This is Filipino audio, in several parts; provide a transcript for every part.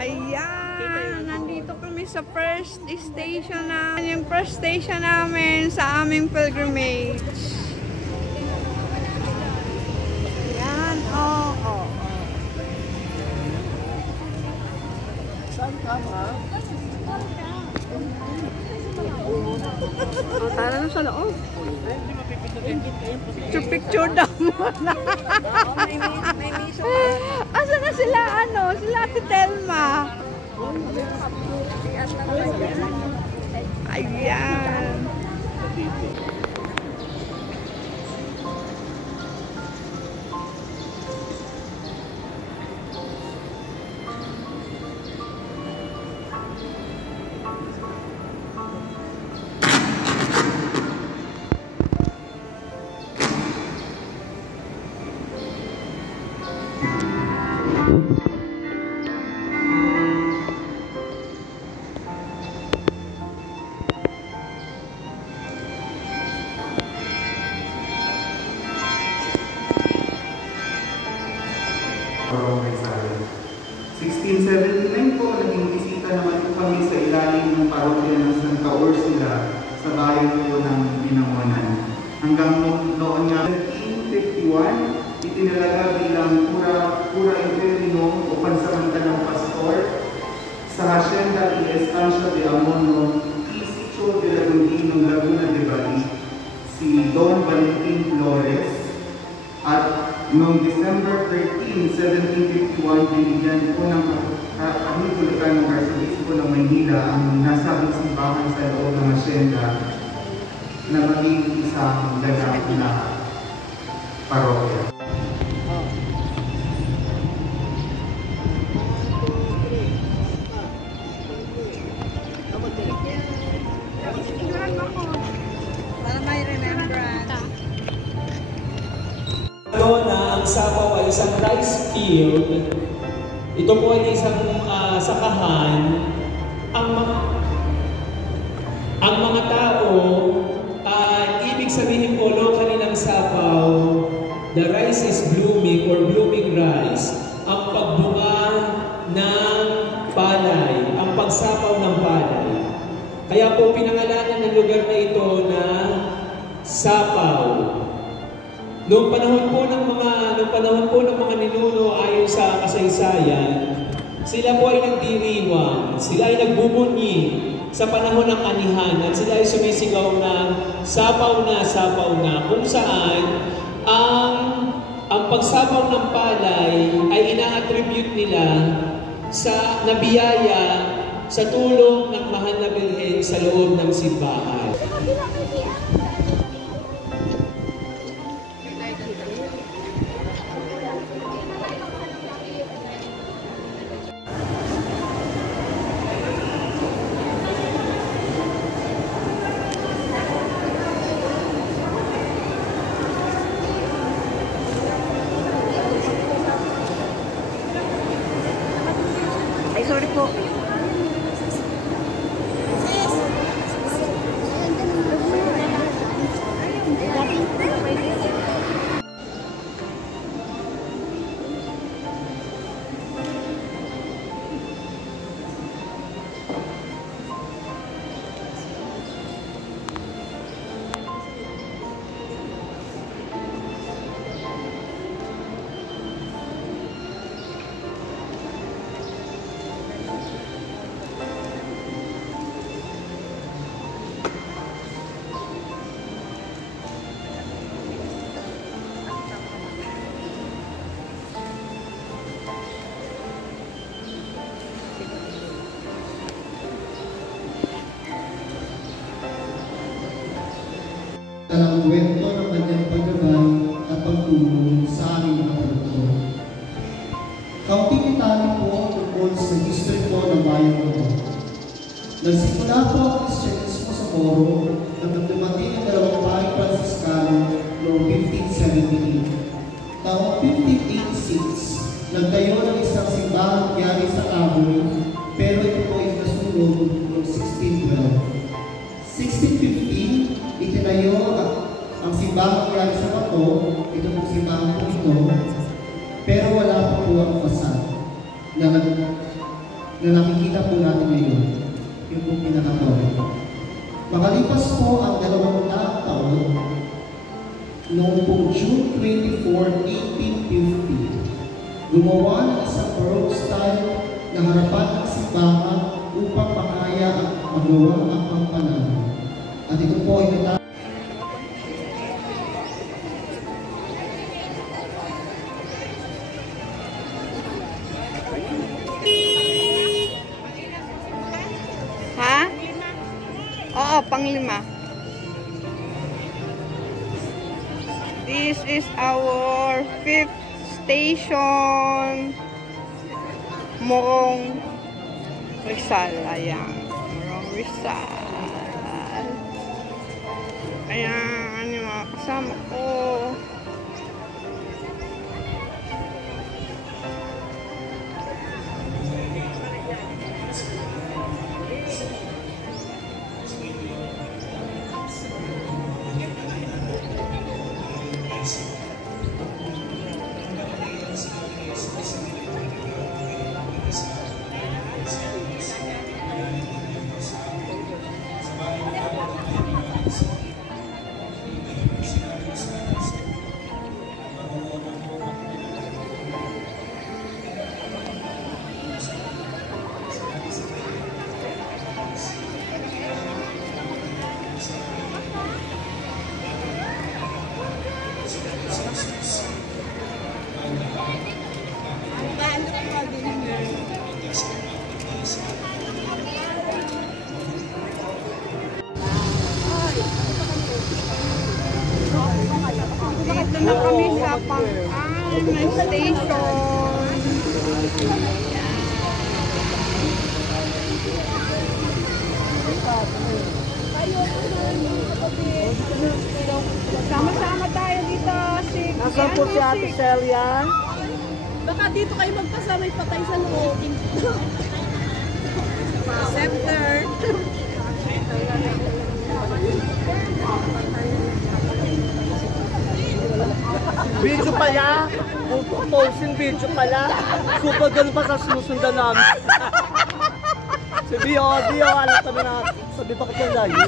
Ayan, nandito kami sa first station na, yung first station namin sa aming pilgrimage. Ayan, oo. Saan ka ba? Tara na sa loob. Picture daw muna. Asa na sila, sila Ate Telma. Ayan. Barong Rizal. 1679 po, naging bisita naman kami sa ilalim ng parokya ng Santa Ursula sa bayan po ng Binangonan. Hanggang noon nga, 1751, itinalaga bilang pura interino o pansamantalang pastor sa Hacienda y Estancia de Amono, Sitio de Lagundino, Laguna de Bali, si Don Valentin Flores. At noong December 13, 1751, binigyan po ng Kahikulitan ng Arsobispo ng Maynila ang nasabing simbahan sa loob ng hacienda na maging isang ganap na parokya. Para may remembrance. Na ang sapaw ay isang rice field, ito po ay isang sakahan. Ang mga tao, ibig sabihin po ng kanilang sapaw, the rice is blooming or blooming rice, ang pagbunga ng palay, ang pagsapaw ng palay. Kaya po pinangalanan ng lugar na ito na Sapaw. Noong panahon po ng mga ninuno ayon sa kasaysayan, sila po ay nagdiriwang, sila ay nagbubunyi sa panahon ng anihan at sila ay sumisigaw ng sapaw na, kung saan ang pagsapaw ng palay ay ina-attribute nila sa nabiyaya sa tulong ng mahal na Birhen sa loob ng simbahan. Ay, sorry po. Ang kwento ng kanyang paggabay at pagtulong sa aming mga produkto. Kaunting detalye po tungkol sa distrito ng bayan ito. Nagsimula po ang Kristyanismo sa Moro nang dumating ang dalawang bahay Franciscano noong 1578. Taong 1586, nagtayo ng isang simbahang Yari sa Taboy, pero ito po ay nasunod noong 1612. 1615, itinayo ang simbahang Yari sa Bato, ito pong simbahang po ito, pero wala pa po ang fasad. na nakikita po natin ngayon, yung pong pinaka-torre. Makalipas po ang 200 taon, noong pong June 24, 1850, gumawa ng isang Baroque style na harapan ng simbahan upang makaya at magawa ang pangpanahon. At ito po ay Ha? Oo, pang-5. This is our 5th station. Morong Rizal. Ayan. Morong Rizal. Ayan. Yung mga kasama ko. Dito na kami sa Pang-An Station. Sama-sama tayo dito. Nasaan po si Ate Celia? Baka dito kayo magpasamay patay sa loob. Scepter. Video pala? Posting video pala? Super ganun pa sa sinusundan namin. Si Bio, alam kami na sabi bakit yung layo.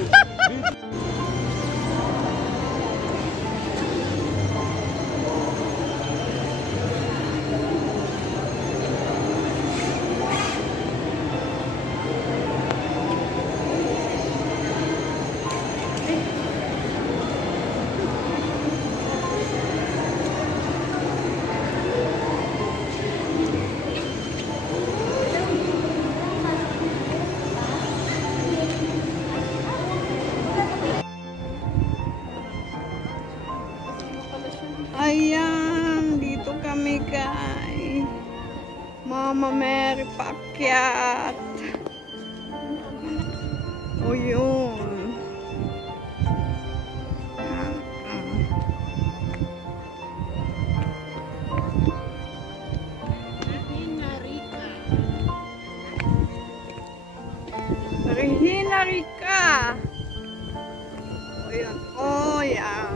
Ayan, dito kami kay Mama Mary paakyat. O yun. Regina Rica. O yun. O yan.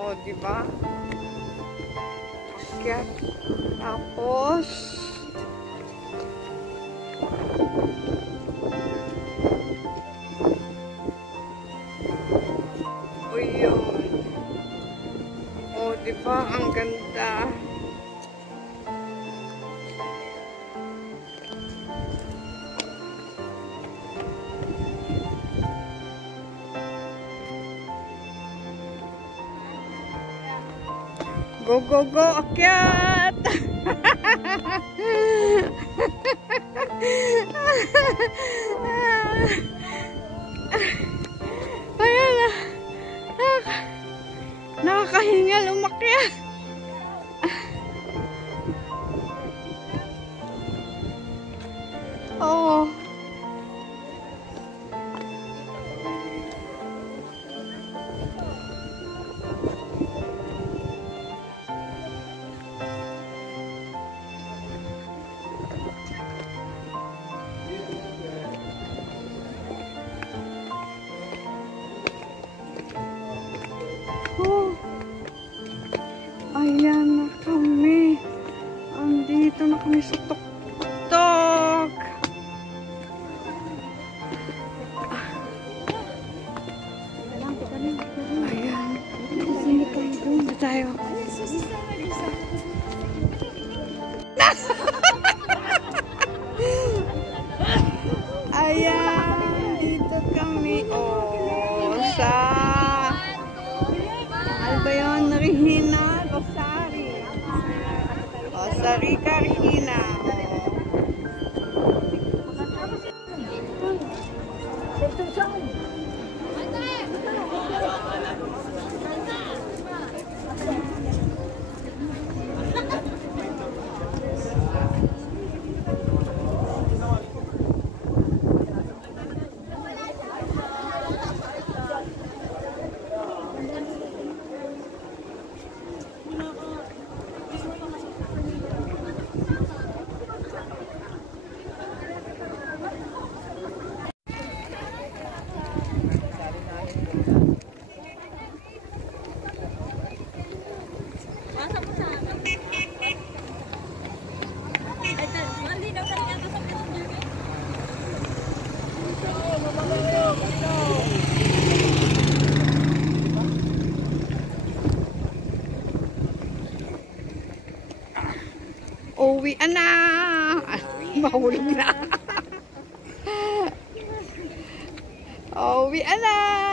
O, diba? Akyat. Tapos, o yun. O, diba? Ang ganda. Go, go, go, akyat! Ayan na. Nakakahingal umakyat. Oh. tayo. Ayan, dito kami. Oh, sa... Ano ba yun? Regina Rosari. Oh, sa Rica Regina. Uwi na. Mahulog na. Uwi na.